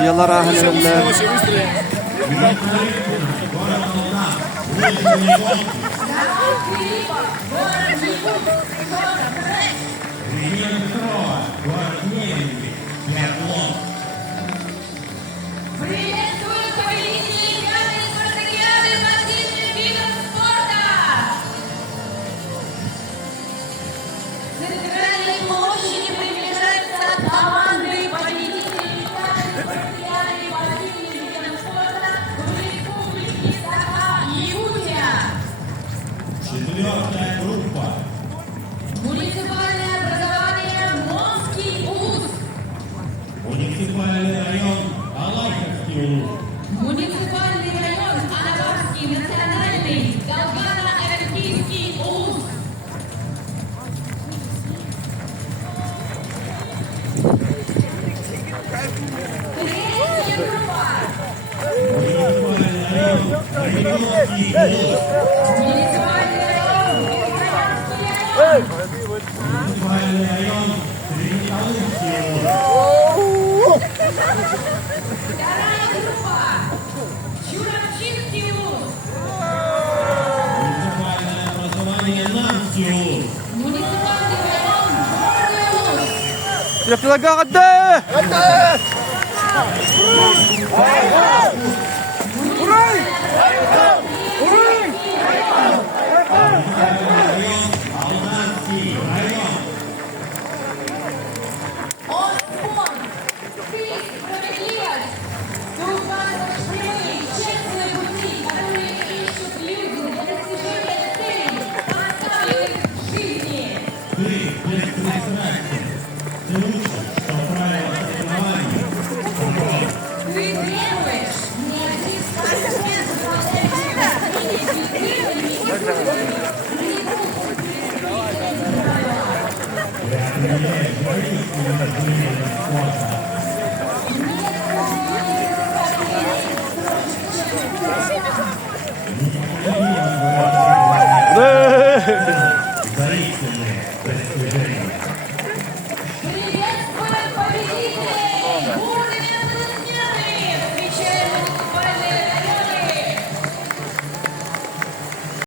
Судьялар ahliler. Приветствую победителей пятой спартакиады по сильным видам спорта! К центральной площади приближается команды победителей пятой спартакиады по сильным видам спорта в Республике Саха-Якутия. Четвертая группа. Муниципальное образование Монский УЗ. Муниципальный район Алашевский УЗ. Муниципальный район Анаварский национальный Долгано-Олимпийский УЗ. Третья группа. Муниципальный район Приморский УЗ. Муниципальный район Красноярский район. Муниципальный район Третьяковский УЗ. Вторая группа. Чурачинский УЗ. Муниципальное образование Намский УЗ. Муниципальный район Горный УЗ. Sila talaga kada!